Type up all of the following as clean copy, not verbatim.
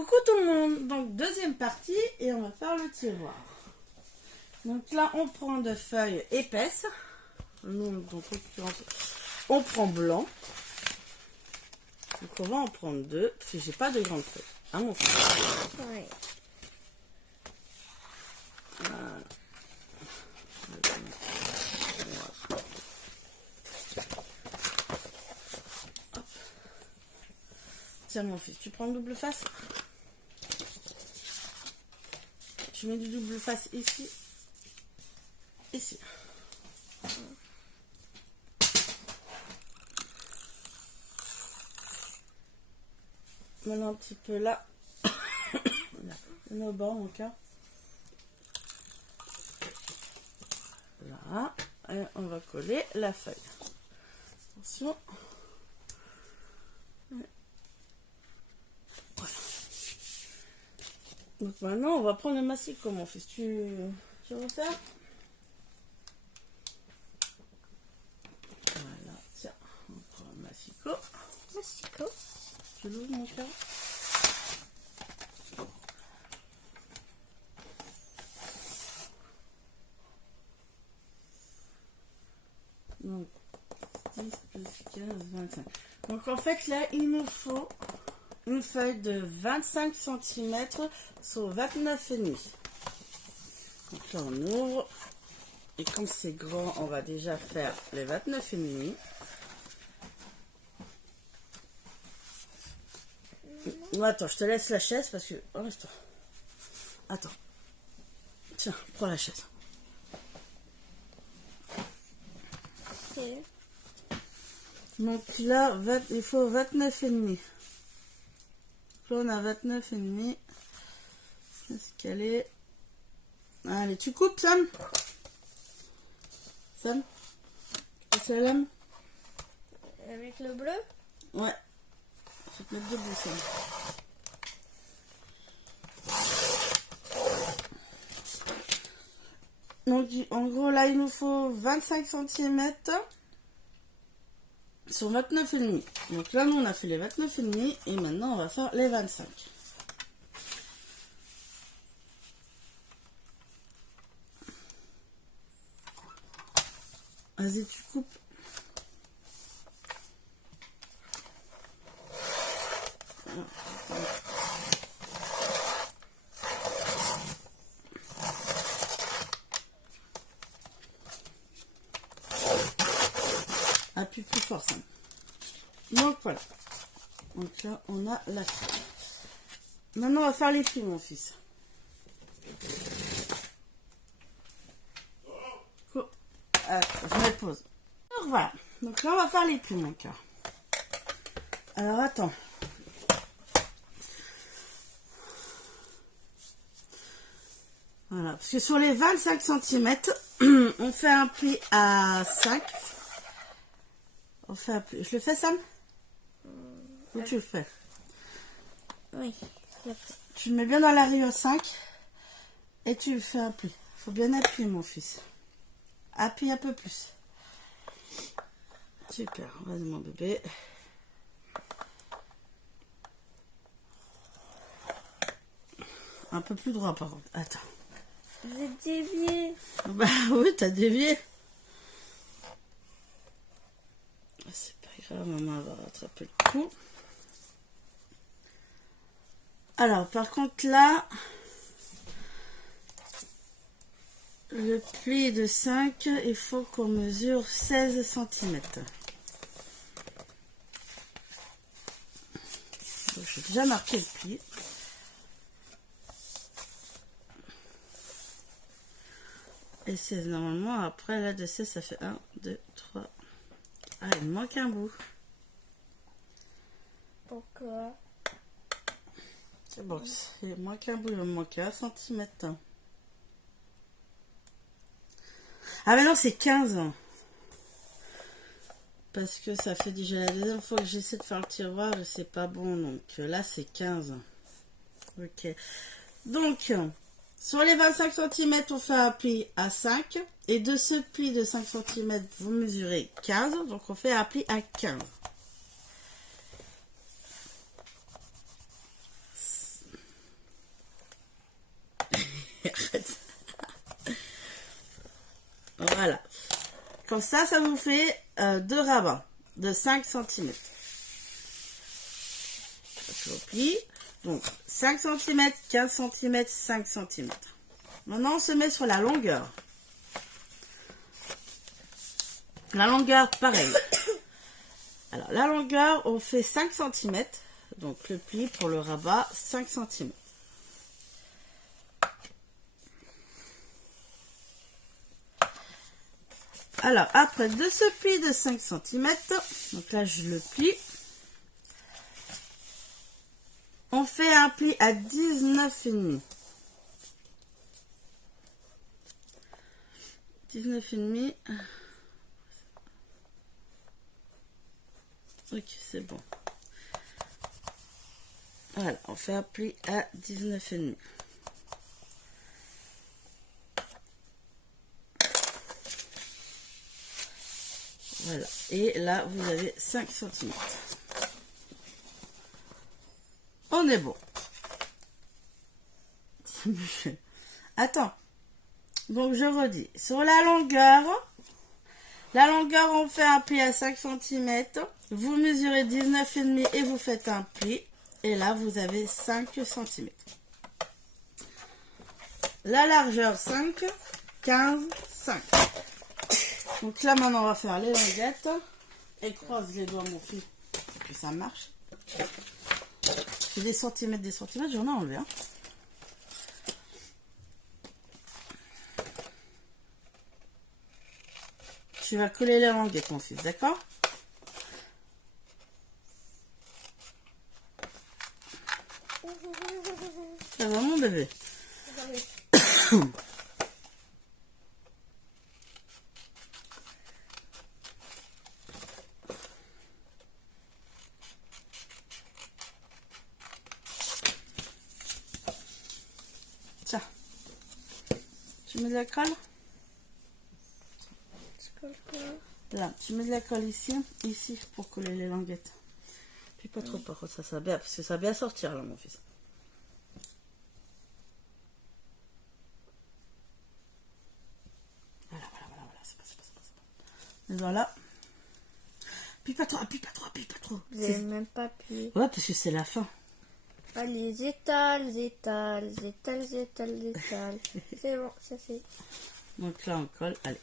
Coucou tout le monde, donc deuxième partie et on va faire le tiroir. Donc là on prend de feuilles épaisses, nous donc on prend blanc. Donc on va en prendre deux, parce que j'ai pas de grandes feuilles, hein mon frère. Ouais. Voilà. Tiens mon fils, tu prends le double face. Tu mets du double face ici. Ici. Maintenant un petit peu là. On est au bord mon cœur. Là. Et on va coller la feuille. Attention. Voilà. Donc maintenant on va prendre le massicot mon fils. Tu veux faire? Voilà, tiens, on prend le massicot. Massicot. Tu l'ouvres mon cœur? Donc 10 plus 15, 25. Donc en fait là il nous faut une feuille de 25 cm sur 29,5. Donc là on ouvre. Et comme c'est grand, on va déjà faire les 29,5. Non, attends, je te laisse la chaise parce que... Oh, reste-toi. Attends. Tiens, prends la chaise. Ok. Donc là, il faut 29,5. Là, on a 29,5. Est-ce qu'elle est... Allez, tu coupes, Sam? Sam? Tu passes la lame? Avec le bleu? Ouais. Faut te mettre debout, Sam. Donc, en gros, là, il nous faut 25 cm sur 29,5. Donc là, nous, on a fait les 29,5 et maintenant, on va faire les 25. Vas-y, tu coupes. Appuie plus fort, ça. Donc voilà. Donc là, on a la feuille. Maintenant, on va faire les plis, mon fils. Je me pose. Donc voilà. Donc là, on va faire les plis, mon cœur. Alors, attends. Voilà. Parce que sur les 25 cm, on fait un pli à 5. On fait un pli. Je le fais, Sam? Où tu le fais? Oui, je le fais. Tu le mets bien dans la rayure 5 et tu le fais un pli. Il faut bien appuyer, mon fils. Appuie un peu plus. Super, vas-y mon bébé. Un peu plus droit par contre. Attends. J'ai dévié. Bah oui, t'as dévié. C'est pas grave, maman va rattraper le coup. Alors, par contre là, le pli de 5, il faut qu'on mesure 16 cm. J'ai déjà marqué le pli. Et 16 normalement, après là de 16 ça fait 1, 2, 3. Ah, il me manque un bout. Pourquoi? C'est bon, il me manque un bout, il me manque 1 cm. Ah mais non, c'est 15. Parce que ça fait déjà la deuxième fois que j'essaie de faire le tiroir et c'est pas bon. Donc là, c'est 15. Ok. Donc, sur les 25 cm, on fait un pli à 5. Et de ce pli de 5 cm, vous mesurez 15. Donc, on fait un pli à 15. Voilà. Comme ça vous fait 2 rabats de 5 cm. Je replie. Donc 5 cm, 15 cm, 5 cm. Maintenant, on se met sur la longueur. La longueur, pareil. Alors, la longueur, on fait 5 cm. Donc, le pli pour le rabat, 5 cm. Alors, après de ce pli de 5 cm, donc là, je le plie. On fait un pli à 19,5. 19,5. Ok, c'est bon. Voilà, on fait un pli à 19,5. Voilà, et là, vous avez 5 cm. On est bon. Attends. Donc, je redis. Sur la longueur, on fait un pli à 5 cm. Vous mesurez 19,5 et vous faites un pli. Et là, vous avez 5 cm. La largeur, 5, 15, 5. Donc là, maintenant, on va faire les languettes. Et croise les doigts, mon fils, que ça marche. Des centimètres, j'en ai enlevé. Hein. Tu vas coller les languettes, mon fils, d'accord? Ça va, mon bébé? Tiens. Tu mets de la colle? Là, tu mets de la colle ici pour coller les languettes. Puis pas trop par contre, ça bien, parce que ça va bien sortir là, mon fils. Voilà, c'est pas. Et voilà. Puis pas trop. Vous n'avez même pas pu. Ouais, parce que c'est la fin. Allez, étale. C'est bon, ça c'est. Donc là, on colle. Allez.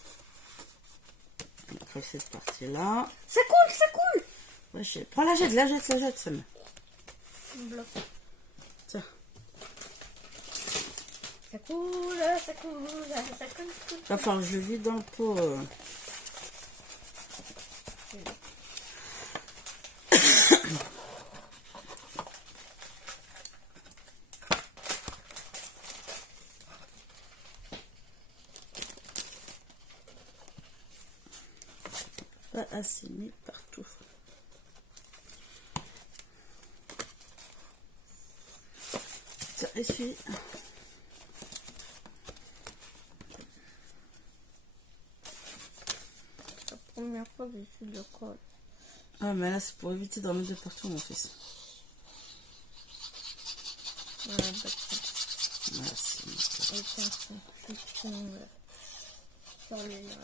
On colle cette partie-là. Ça coule. Ouais, prends la jette, ça me. Bloc. Tiens. Ça coule. Enfin, je le vide dans le pot. Pas assez mis partout. Tiens, essuie. La première fois que je suis de colle. Ah, mais là, c'est pour éviter d'en mettre de partout, mon fils. Voilà, Merci. sur les nerfs.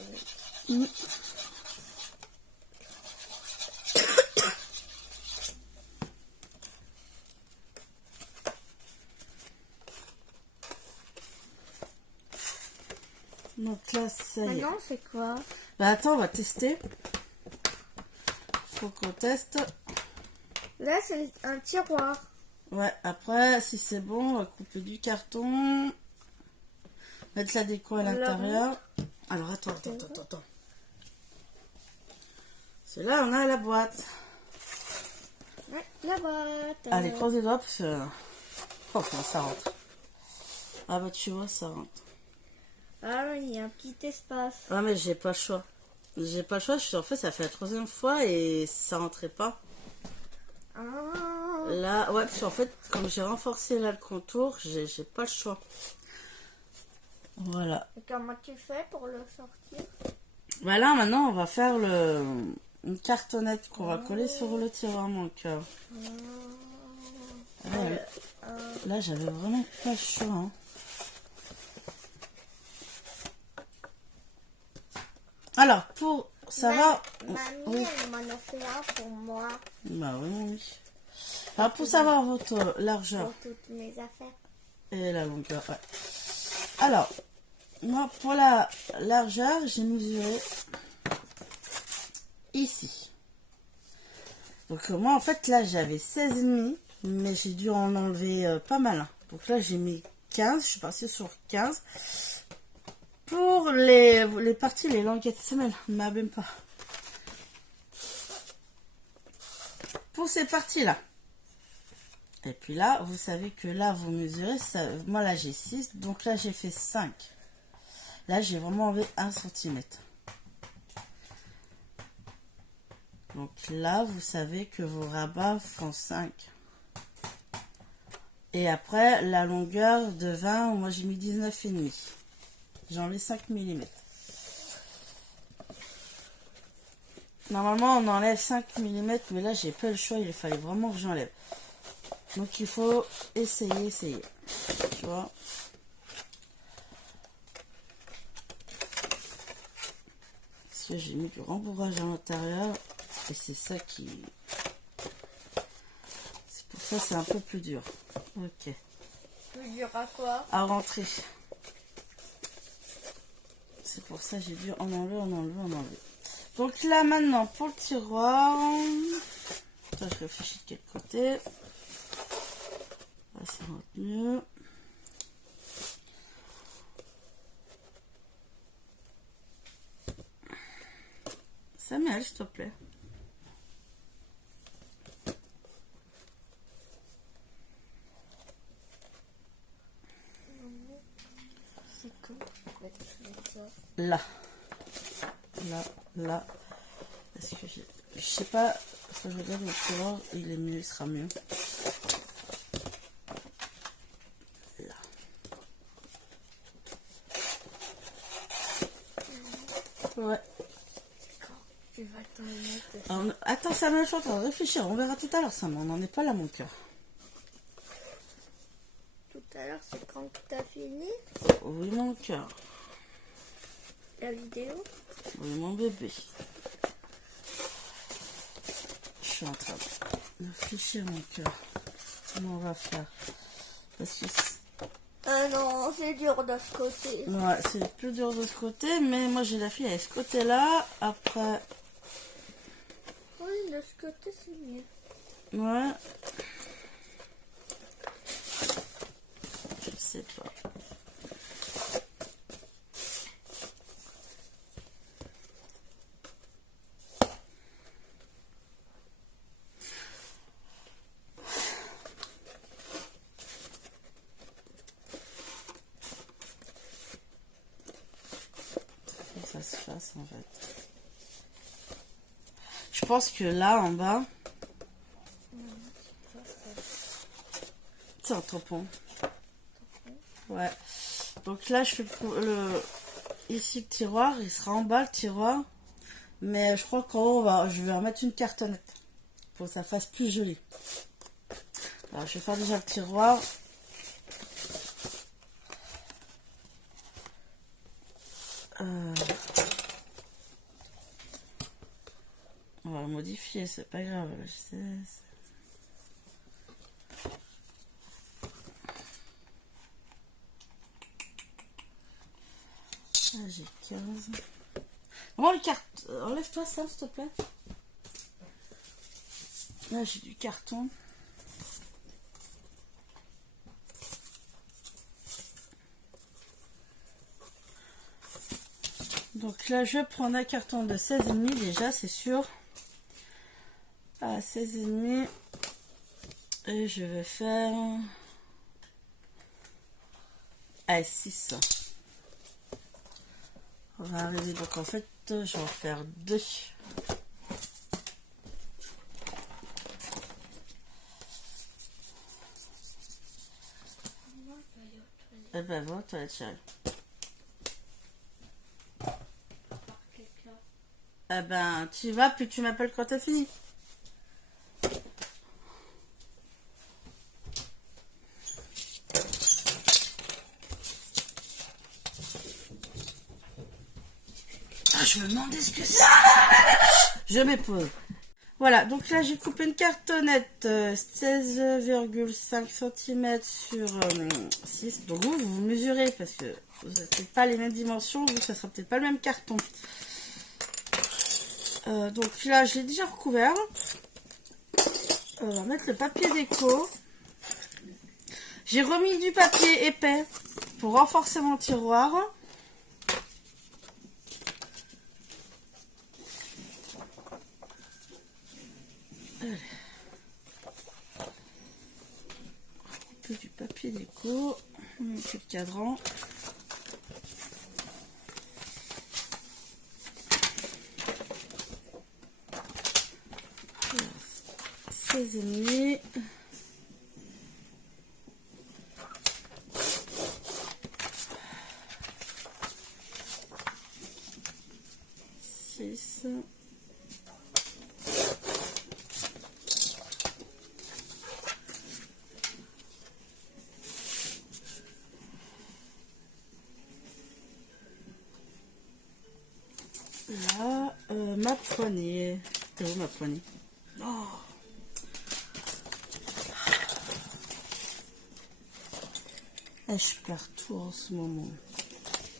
Donc là, ça y est. Maintenant, c'est quoi? Bah attends, on va tester. Faut qu'on teste. Là, c'est un tiroir. Ouais, après, si c'est bon, on va couper du carton. Mettre la déco à l'intérieur. Alors, attends. C'est là, on a la boîte. Ouais, la boîte. Allez, croise les doigts parce que... Oh, ça rentre. Ah bah, tu vois, ça rentre. Ah oui, il y a un petit espace. Ah, mais j'ai pas le choix. En fait, ça fait la 3e fois et ça rentrait pas. Ah. Là, ouais, parce qu'en fait, comme j'ai renforcé là le contour, j'ai pas le choix. Voilà. Et comment tu fais pour le sortir? Voilà, maintenant, on va faire une cartonnette qu'on va coller sur le tiroir, mon cœur. Là, j'avais vraiment pas le choix. Hein. Alors, pour savoir... Mamie, Oui. elle m'en a fait un pour moi, Bah oui, oui. Alors, pour savoir votre largeur pour toutes mes affaires. et la longueur, ouais. Alors, moi, pour la largeur, j'ai mesuré ici. Donc, moi, en fait, là, j'avais 16,5, mais j'ai dû en enlever pas mal. Hein. Donc là, j'ai mis 15, je suis partie sur 15. Pour les parties, les languettes semelles, ne m'abîme pas. Pour ces parties-là. Et puis là, vous savez que là, vous mesurez, ça, moi là j'ai 6, donc là j'ai fait 5. Là, j'ai vraiment enlevé 1 cm. Donc là, vous savez que vos rabats font 5. Et après, la longueur de 20, moi j'ai mis 19,5. J'ai enlevé 5 mm. Normalement, on enlève 5 mm, mais là, j'ai pas le choix, il fallait vraiment que j'enlève. Donc, il faut essayer. Tu vois. Parce que j'ai mis du rembourrage à l'intérieur. Et c'est ça qui... C'est pour ça que c'est un peu plus dur. Ok. Plus dur à quoi? À rentrer. C'est pour ça que j'ai dû en enlever. Donc là, maintenant, pour le tiroir... Attends, je réfléchis de quel côté. Là, ça rentre mieux. Samuel, s'il te plaît. C'est quand Là. Parce que je sais pas, faut que je regarde mon tiroir, il est mieux, il sera mieux. Là. Ouais. Tu vas t'en mettre. Attends, ça me chante, on va réfléchir, on verra tout à l'heure ça, mais on n'en est pas là, mon cœur. Tout à l'heure, c'est quand tu as fini Oui, mon cœur. la vidéo. Oui, mon bébé. Je suis en train de réfléchir, mon cœur. Comment on va faire? Parce que Ah non, c'est dur de ce côté. ouais, c'est plus dur de ce côté, mais moi j'ai la fille à ce côté-là. Après, Oui, de ce côté, c'est mieux. ouais. Je sais pas. Faut que ça se fasse en fait. Je pense que là en bas, c'est un tampon. Ouais. Donc là, je fais ici le tiroir, il sera en bas le tiroir. Mais je crois qu'en haut, je vais remettre une cartonnette pour que ça fasse plus joli. Alors, je vais faire déjà le tiroir. On va le modifier, c'est pas grave. Je sais. Là, j'ai 15. Enlève-toi ça, s'il te plaît. Là, j'ai du carton. Donc là, je vais prendre un carton de 16,5 déjà, c'est sûr. À 16,5. Et je vais faire... à 6. On va arriver, donc en fait, je vais en faire 2. Eh ben, va aux toilettes, chérie. Eh ben, tu vas, puis tu m'appelles quand t'as fini. je me demandais ce que c'est. Je m'épose. Voilà, donc là j'ai coupé une cartonnette 16,5 cm sur 6. Donc vous mesurez parce que vous n'avez peut-être pas les mêmes dimensions, vous ça sera peut-être pas le même carton. Donc là j'ai déjà recouvert. On va mettre le papier déco. J'ai remis du papier épais pour renforcer mon tiroir. Allez. Un peu du papier déco. Un petit cadran. Alors, 16,5. Là, ma poignée. C'est où ma poignée? Oh. Et je perds tout en ce moment.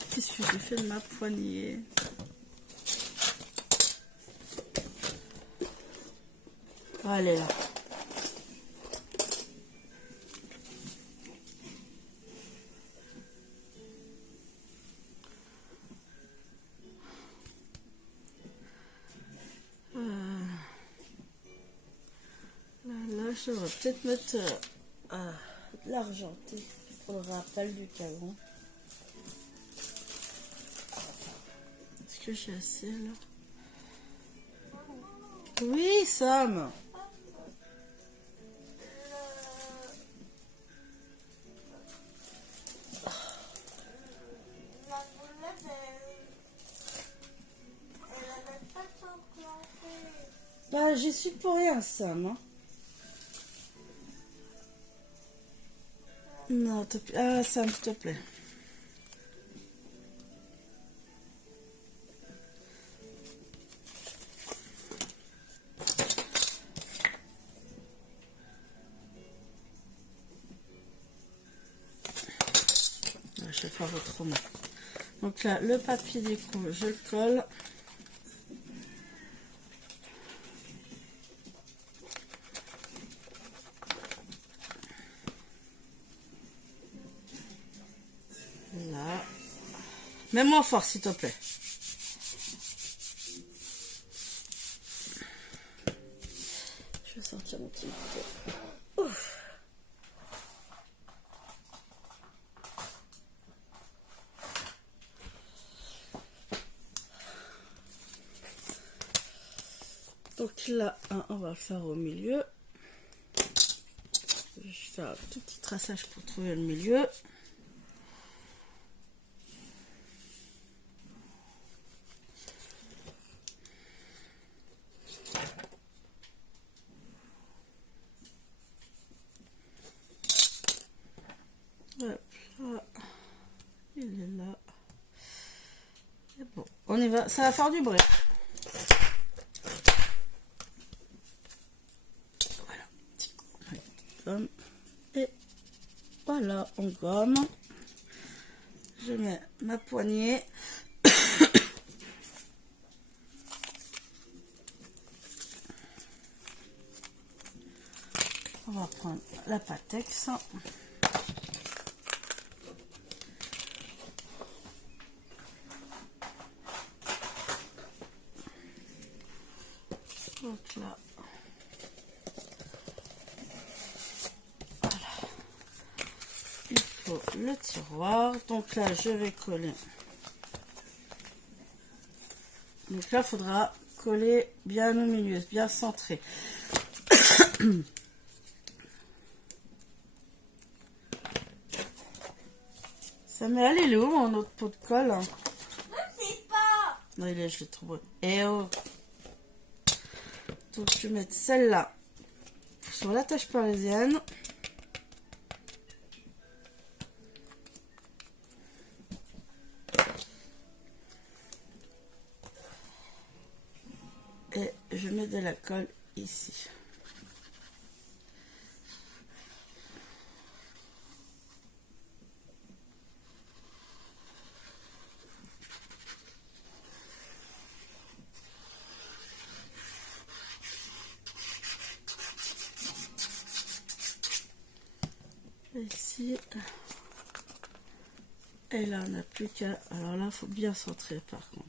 Qu'est-ce que j'ai fait de ma poignée? Oh, elle est là. Là, je devrais peut-être mettre de l'argenté pour le rappel du cadran. Est-ce que j'ai assez là? Oui, Sam. Bah, j'y suis pour rien, Sam. Hein. Non, ah, Sam, s'il te plaît. Je vais faire autrement. Donc là, le papier déco, je le colle. Là. Mets-moi fort, s'il te plaît. Je vais sortir mon petit couteau. Ouf. Donc là, on va le faire au milieu. Je vais faire un tout petit traçage pour trouver le milieu. Hop, là. Il est là. Et bon, on y va. Ça va faire du bruit. Voilà. Gomme. Et voilà, on gomme. Je mets ma poignée. On va prendre la Patex. Donc là, voilà. Il faut le tiroir. Donc là, je vais coller. Donc là, il faudra coller bien au milieu, bien centré. Ça m'est allé, il est où mon autre pot de colle? Je sais pas. Non, il est, je l'ai trouvé. Eh oh! Donc je vais mettre celle-là sur l'attache parisienne. je mets de la colle ici. Ici. Et là, on n'a plus qu'à... Alors là, il faut bien centrer par contre.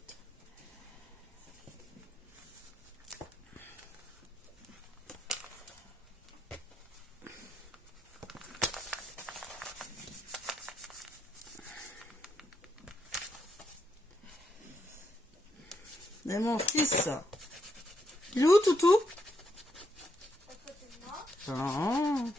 Mais mon fils, il est où, Toutou? À côté de moi. Non.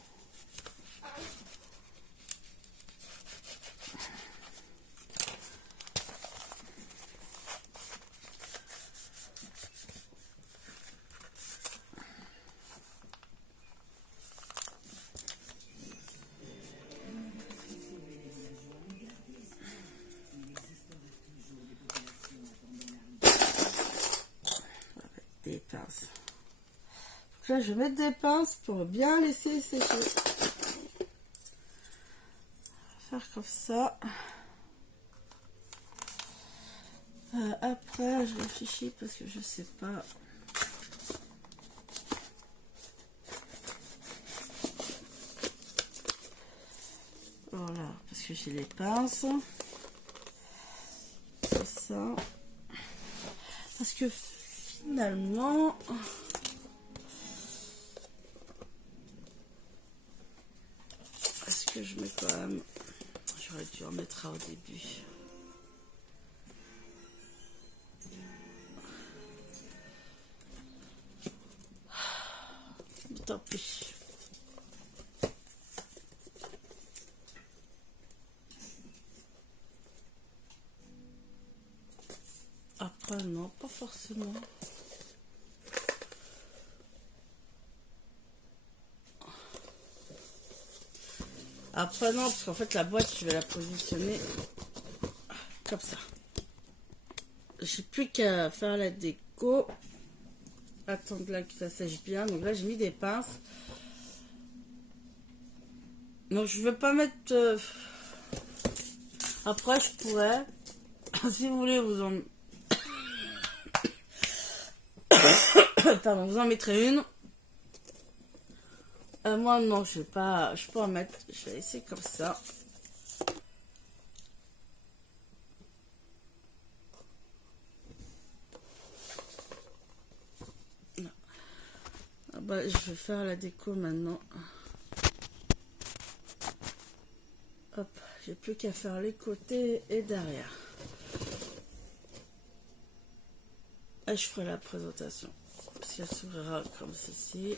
Des pinces. Donc là, je vais mettre des pinces pour bien laisser sécher. Faire comme ça. Après, je réfléchis parce que je sais pas. Voilà, parce que j'ai les pinces. C'est ça. Parce que finalement, est-ce que je mets quand même... J'aurais dû en mettre un au début. Mais tant pis. Après, non, pas forcément. Après, non, parce qu'en fait, la boîte, je vais la positionner comme ça. J'ai plus qu'à faire la déco. Attendre là que ça sèche bien. Donc là, j'ai mis des pinces. Donc, je veux pas mettre... Après, je pourrais... si vous voulez, vous en... Pardon, vous en mettrez une. Moi, non, je vais pas en mettre. Je vais laisser comme ça. Non. Ah bah, je vais faire la déco maintenant. Hop, j'ai plus qu'à faire les côtés et derrière. Et je ferai la présentation. Parce qu'elle s'ouvrira comme ceci.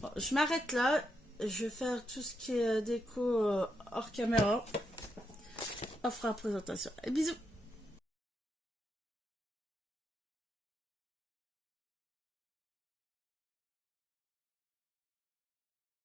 Bon, je m'arrête là. Je vais faire tout ce qui est déco hors caméra. On fera la présentation. Et bisous.